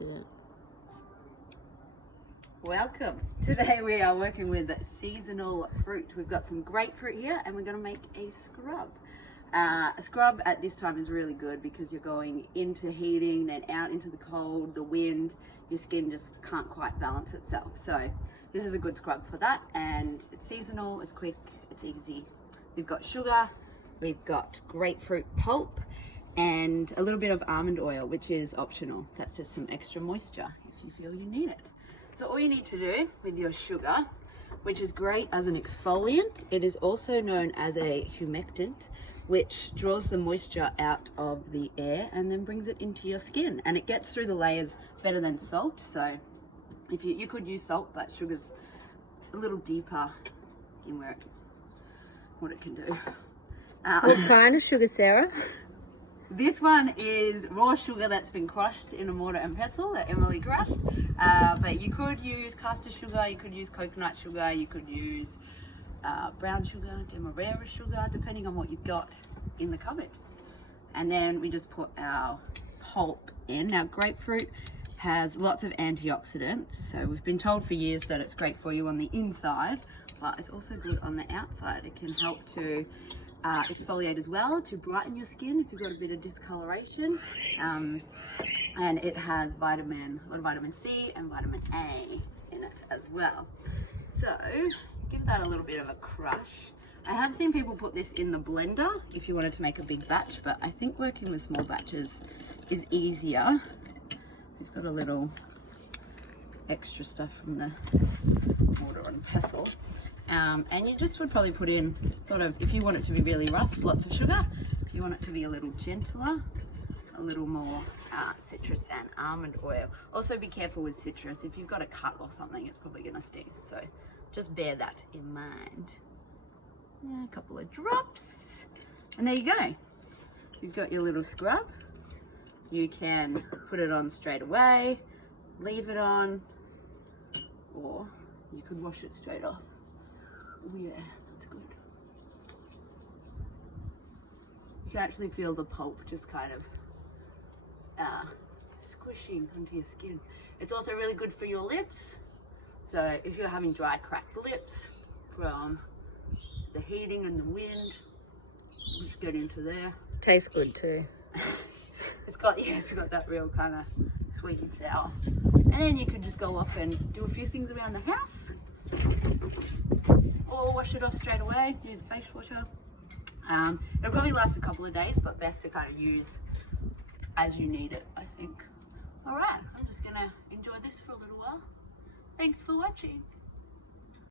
it. Welcome. Today we are working with seasonal fruit. We've got some grapefruit here and we're going to make a scrub. A scrub at this time is really good because you're going into heating, then out into the cold, the wind, your skin just can't quite balance itself. So this is a good scrub for that, and it's seasonal, it's quick, it's easy. We've got sugar, we've got grapefruit pulp, and a little bit of almond oil, which is optional. That's just some extra moisture if you feel you need it. So all you need to do with your sugar, which is great as an exfoliant, it is also known as a humectant, which draws the moisture out of the air and then brings it into your skin, and it gets through the layers better than salt. So if you could use salt, but sugar's a little deeper in what it can do. What kind of sugar, Sarah? This one is raw sugar that's been crushed in a mortar and pestle that Emily crushed. But you could use caster sugar, you could use coconut sugar, you could use brown sugar, demerara sugar, depending on what you've got in the cupboard. And then we just put our pulp in. Now, grapefruit has lots of antioxidants, so we've been told for years that it's great for you on the inside, but it's also good on the outside. It can help to exfoliate as well, to brighten your skin if you've got a bit of discoloration, and it has a lot of vitamin C and vitamin A in it as well. So give that a little bit of a crush. I have seen people put this in the blender if you wanted to make a big batch, but I think working with small batches is easier. We've got a little extra stuff from the mortar and pestle. And you just would probably put in sort of, if you want it to be really rough, lots of sugar. If you want it to be a little gentler, a little more citrus and almond oil. Also be careful with citrus. If you've got a cut or something, it's probably gonna sting. So just bear that in mind. Yeah, a couple of drops. And there you go. You've got your little scrub. You can put it on straight away, leave it on, or you could wash it straight off. Oh yeah, that's good. You can actually feel the pulp just kind of squishing onto your skin. It's also really good for your lips. So if you're having dry, cracked lips from the heating and the wind, just get into there. Tastes good too. It's got that real kind of sweet and sour. And then you could just go off and do a few things around the house, or wash it off straight away, use a face washer. It'll probably last a couple of days, but best to kind of use as you need it, I think. All right, I'm just gonna enjoy this for a little while. Thanks for watching.